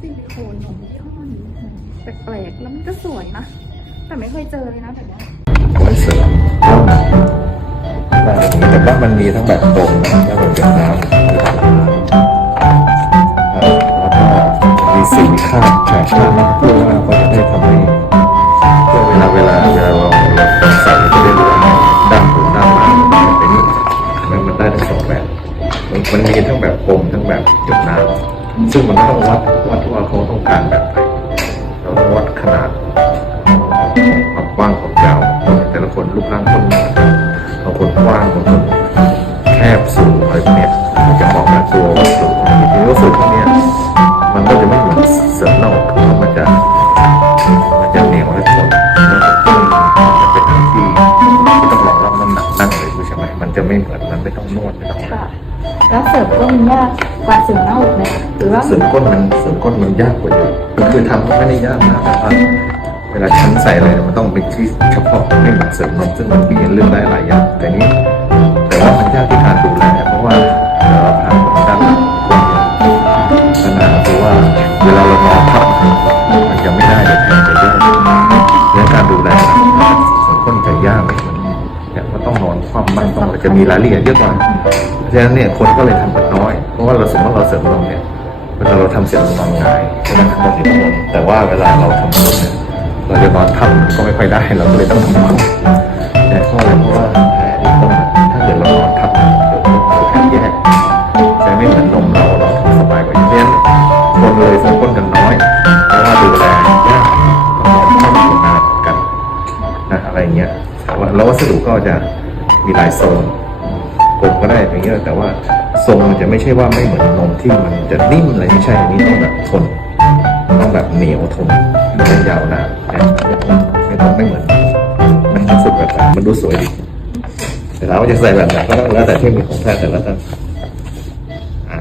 ซิลิโคนนมยี่ห้อนี้แปลกๆ แล้วมันก็สวยนะ แต่ไม่เคยเจอเลยนะแบบนี้ไว้เสริมแต่ว่ามันมีทั้งแบบตรงแล้วแบบเป็นน้ำมีสีข้างแฟชั่นเพื่อว่าเขาจะได้ทำให้เพื่อเวลาเวลาเวลาเราเราใส่จะได้รู้ว่าด้านบนด้านล่างเป็นนี่มันมันได้ทั้งสองแบบมันมันมีทั้งแบบกลมทั้งแบบจุดน้ำ ซึ่งมันต้องวัดวัดว่าเขาต้องการแบบไหนเราต้องวัดขนาดความกว้างความยาวแต่ละคนรูปร่างคนหนกันบางคนกว้างบางคนแคบสูงอะไรพวกเนี้ยมันจะบอกนะตัววัสดุทีวัสดุพวกเนี้ยมันก็จะไม่เหมือนเสริมหน้าอกเพราะมันจะมันจะเหนียวและทนมันจะเป็นที่ที่ต้องรองรับน้ำหนักนั่งเลยใช่ไหมมันจะไม่เหมือนมันไม่ต้องนวดไม่ต้องอะไรค่ะแล้วเสริมก็มันยากกว่าเสริมหน้าอกไหม รือว่าเสริมก้นมันเสริมก้นมันยากกว่าเยอะมันคือทำก็ไม่ได้ยากมากแต่ว่าเวลาชั้นใส่อะไรเนี่ยมันต้องเป็นที่เฉพาะไม่เหมือนเสริมนมซึ่งมันเปลี่ยนเรื่องได้หลายอย่างแต่นี้ แต่ว่ามันยากที่การดูแลเพราะว่าเราทำงด้านหลังคนเนี่ยปัญหาคือว่าเวลาเรานอนทับมันจะไม่ได้เลยแทนจะยเรื่องการดูแลส่วนก้นจะยากเลยเนี่ยมันต้องนอนคว่ำบ้างต้องจะมีรายละเอียดเยอะกว่าเพราะฉะนั้นเนี่ยคนก็เลยทำกันน้อย เพราะว่าเราสมมติเราเสริมนมเนี่ย เวลาเราทำเสร็จเรานอนหงายใช่ไหมนอนอยู่ตรงนั้นแต่ว่าเวลาเราทำนมเนี่ยเราจะนอนทับก็ไม่ค่อยได้เราก็เลยต้องทำนแต่เพราะอะไรเพราะว่าแผลที่ต้นน่ะถ้าเกิดเรานอนทับมันเดี๋ยวแผลแยกจะไม่เหมือนนมเราเราสบายกว่าอย่างนี้คนเลยสมคนกันน้อยเพราะว่าดูแลยากต้องนอนทับนานกันนะอะไรเงี้ยแต่ว่าแล้ววัสดุก็จะมีหลายโซนกลมก็ได้อย่างเงี้ยแต่ว่า ทรงมันจะไม่ใช่ว่าไม่เหมือนนมที่มันจะนิ่มอะไรไม่ใช่อันนี้ต้องแบบทนต้องแบบเหนียวทนไม่ยาวนานไม่ต้องไม่เหมือนไม่ต้องฝึกแบบนั้นมันดูสวยดีแต่เราจะใส่แบบไหนก็ต้องแล้วแต่เทคนิคของแพทย์แต่ละท่านอ่า